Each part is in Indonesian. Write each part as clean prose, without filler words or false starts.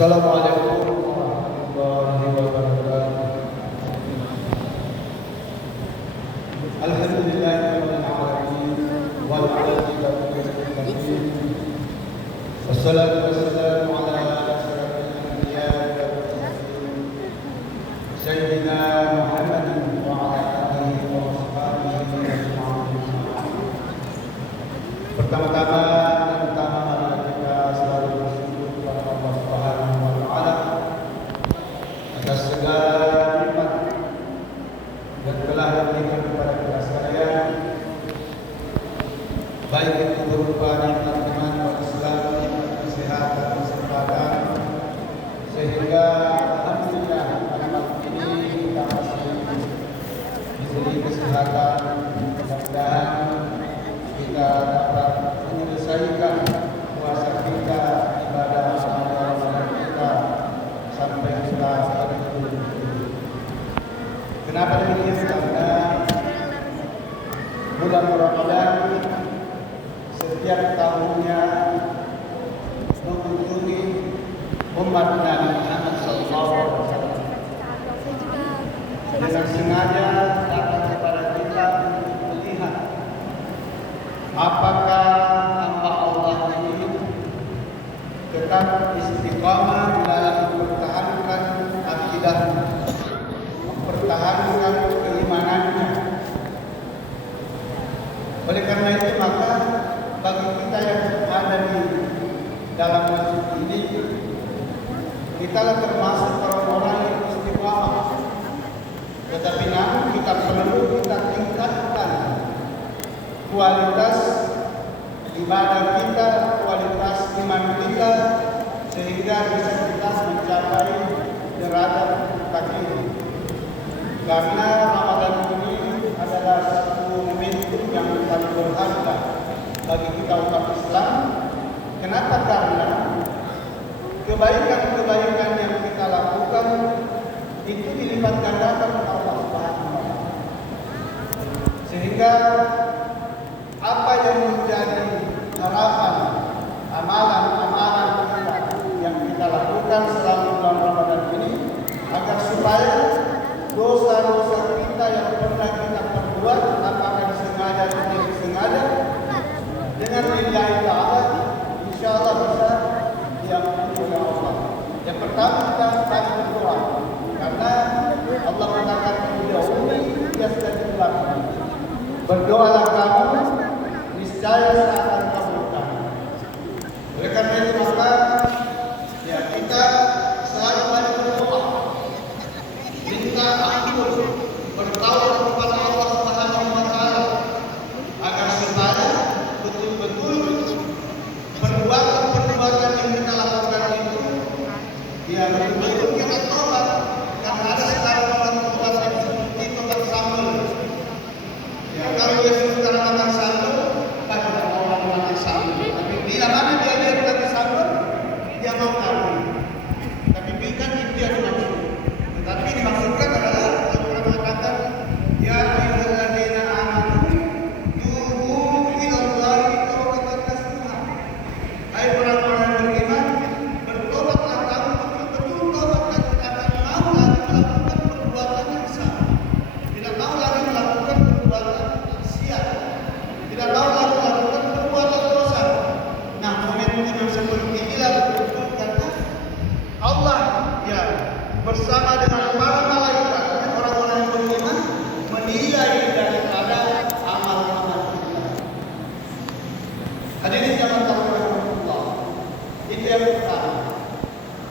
Assalamualaikum warahmatullahi wabarakatuh. Alhamdulillahirabbil alamin wal 'aqibatu lil muttaqin. Wassalatu wassalamu ala asyrafil anbiya'i wal mursalin sayyidina Muhammadin wa ala alihi wa sahbihi ajma'in. Pertama-tama marilah kita selalu bersyukur kepada Allah Subhanahu wa taala atas segala nikmat yang telah diberikan kepada kita sekalian, baik itu berupa nikmat iman wal Islam, nikmat kesehatan, kesempatan, sehingga alhamdulillah pada malam ini kita masih diberi kesehatan. Mudah-mudahan kita dapat menyelesaikan puasa kita, ibadah amal kita sampai kita pada titik. Kenapa demikian? Karena bulan Ramadan setiap tahunnya mengunjungi umat Nabi Muhammad SAW dengan sengaja datang kepada kita untuk melihat apakah hamba Allah ini tetap istiqamah dalam mempertahankan akidahnya, mempertahankan keimanannya. Oleh karena itu maka bagi kita yang ada di dalam masjid ini, kita termasuk orang-orang yang istiqamah. Tetapi namun kita perlu tingkatkan kualitas ibadah kita, kualitas iman kita, sehingga bisa kita mencapai derajat takdir. Karena Ramadan ini adalah satu momentum yang sangat berharga bagi kita umat Islam. Kenapa? Karena kebaikan-kebaikan yang kita lakukan itu dilipat gandakan oleh Allah Subhanahu wa taala. Sehingga apa yang menjadi harapan amalan-amalan kita yang kita lakukan selama bulan Ramadan ini, agar supaya dosa-dosa kita yang pernah kita perbuat, apakah disengaja atau tidak disengaja, dengan lillahi ta'ala insyaallah bisa diampuni oleh Allah. Yang pertama kita harus berdoa, karena Allah mengatakan berdoalah kamu, niscaya saya akan kabulkan. Oleh karena itu maka ya kita selalu banyak berdoa, minta ampun, bertaubat kepada Allah Subhanahu wa taala, agar supaya betul-betul perbuatan yang kita lakukan itu ya betul-betul kita tobat. Karena ada sekarang orang tobat yang seperti tobat sambal. Ya kalau dia sekarang makan sambal, kan ada orang makan sambal. Tapi bila mana dia makan sambal, dia mau kabur. Tapi bukan itu yang dimaksud. Tetapi dimaksudkan adalah Al-Quran mengatakan, ya ayyuhalladzina amanu tubu ilallahi taubatan nasuha. Hai orang-orang yang beriman, bertobatlah kamu betul-betul taubat, dan tidak mau lagi melakukan perbuatan yang salah. Tidak mau lagi melakukan perbuatan maksiat. Tidak mau lagi melakukan perbuatan dosa. Nah, momentum yang seperti inilah betul-betul karena Allah ya bersama dengan para malaikat, orang-orang yang beriman, menilai daripada amal-amal kita. Hadirin jamaah Allah, itu yang pertama.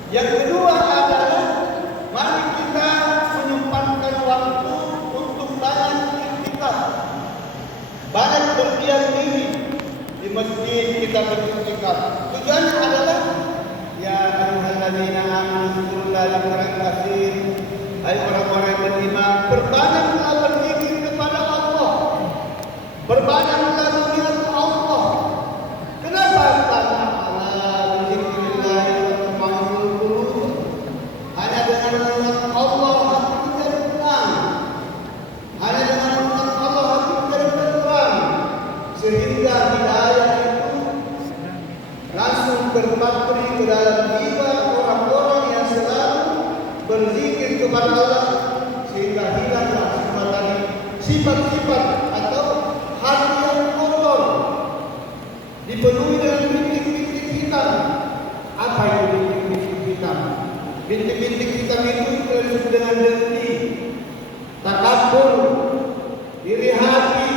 Yang kedua adalah mari kita menyempatkan waktu untuk banyak iktikaf, banyak berdiam diri di masjid, kita beriktikaf. Tujuannya adalah ya ayyuhalladzina amanu dzkurullaha dzikran katsir. Hai orang-orang yang beriman, berbanyaklah berzikir kepada Allah, berbanyaklah mengingat Allah. Kenapa? Karena ala dzikrillah tatma'innul qulub. Hanya dengan mengingat Allah hati menjadi tenang. Hanya dengan mengingat Allah hati menjadi tenang, sehingga hidayah itu langsung terpatri ke dalam jiwa orang-orang berzikir kepada Allah, sehingga hilanglah semua tadi sifat-sifat atau hati yang kotor, dipenuhi dengan bintik-bintik hitam. Apa itu bintik-bintik hitam? Bintik-bintik hitam itu disebut dengan dengki, takabur, iri hati,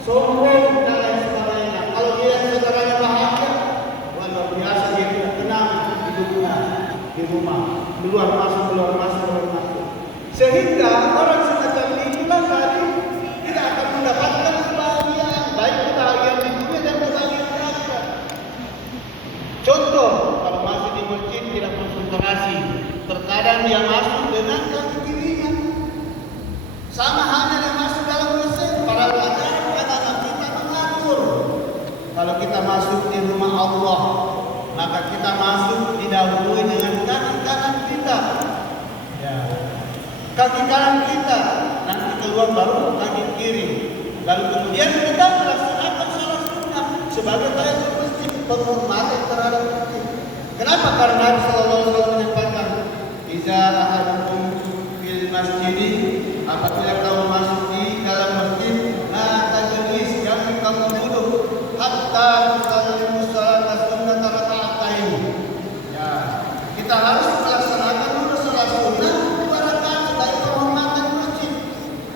sombong, dan lain sebagainya. Kalau dia saudaranya bahagia, luar biasa, dia tidak tenang hidupnya di rumah, keluar masuk, sehingga orang semacam itulah tadi tidak akan mendapatkan kebahagiaan, baik kebahagiaan di dunia dan kebahagiaan di akhirat. Contoh, kalau masih di masjid tidak konsentrasi, terkadang dia masuk dengan kaki kirinya, sama hanya dia masuk dalam mesin. Para anak-anak kita mengatur. Kalau kita masuk di rumah Allah, maka kita masuk didahului dengan kaki kanan kita. Ya. Kaki kanan kita, nanti keluar baru kaki kiri. Lalu kemudian kita melaksanakan sholat sunnah sebagai tahiyatul masjid, penghormatan terhadap masjid. Kenapa? Karena Nabi sallallahu alaihi wasallam menyampaikan, "Iza ahadukum fil masjid," apabila kamu masuk di dalam masjid, la tajlis, jangan kamu duduk hatta tusallimu salat sunnah raka'atain. Ya, kita harus melaksanakan dulu salat sunnah dari penghormatan masjid.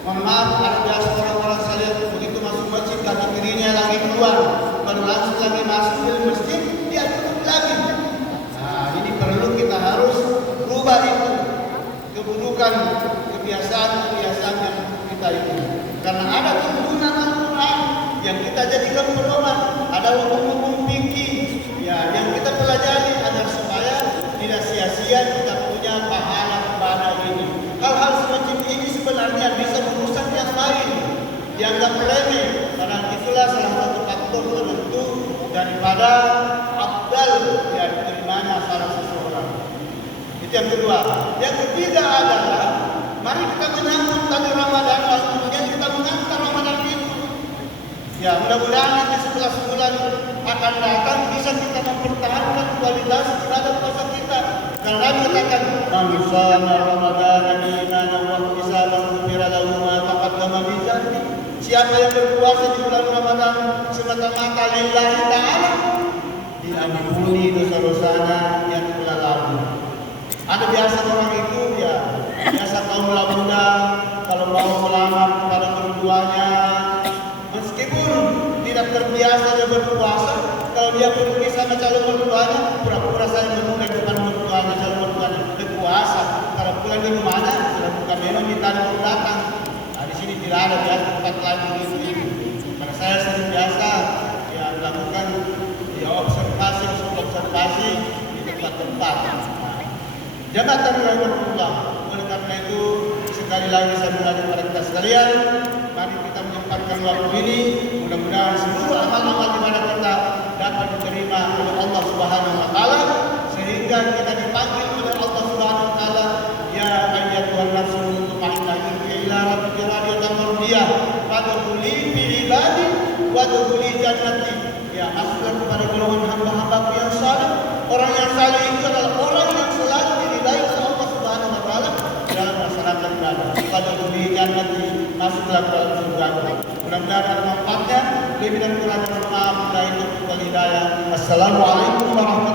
Mohon maaf, ada biasa orang-orang saya lihat begitu masuk masjid kaki kirinya lagi keluar, baru langsung lagi masuk ke masjid dia tutup lagi. Nah, ini perlu kita harus rubah itu keburukan, kebiasaan yang kita itu. Karena ada tuntunan Al-Quran yang kita jadikan pedoman, ada hukum-hukum fikih ya yang kita pelajari agar supaya tidak sia-sia kita punya pahala ibadah ini. Hal-hal semacam ini sebenarnya bisa merusak yang lain, dianggap remeh, karena itulah salah satu faktor penentu daripada afdal ya diterimanya salah seseorang. Itu yang kedua. Yang ketiga adalah mari kita menyambut tadi Ramadan, lalu kemudian kita mengantar Ramadan itu. Ya, mudah-mudahan nanti setelah sebulan akan datang bisa kita mempertahankan kualitas terhadap puasa kita. Karena mengatakan, "Man shama Ramadan imanan wa ihtisaban ghufira lahu ma taqaddama min dhanbi." Siapa yang berpuasa di bulan Ramadan semata-mata lillahi ta'ala, diampuni dosa-dosanya yang telah lalu. Ada biasa orang itu ya, biasa kaum muda kalau mau melamar kepada mertuanya, meskipun tidak terbiasa dia berpuasa, kalau dia pergi sama calon mertuanya, pura-pura saya menunda di depan mertuanya, calon mertuanya berpuasa. Kalau pulang di rumahnya sudah buka menu minta datang. Nah, di sini tidak ada biasa tempat lain begitu. Karena saya sering biasa ya melakukan ya observasi di tempat-tempat. Jabatan rahmatullah. Oleh karena itu sekali lagi saya mengajak kepada kita sekalian, mari kita menyempatkan waktu ini. Mudah-mudahan seluruh amal-amal ibadah kita dapat diterima oleh Allah Subhanahu wa taala, sehingga kita dipanggil oleh Allah Subhanahu wa taala, ya ayyatuhan nafsul mutmainnah ila rabbika radiyatan mardiyah fadkhuli fi ibadi wadkhuli jannati. Ya, masuklah kepada golongan hamba-hambaku yang saleh. Orang yang saleh itu adalah orang yang selalu diridai oleh Allah Subhanahu wa taala dalam melaksanakan ibadah. Fadkhuli jannati, masuklah ke dalam surga. Mudah-mudahan ada manfaatnya. Lebih dan kurang mohon maaf. Hidayah. Assalamualaikum warahmatullahi wabarakatuh.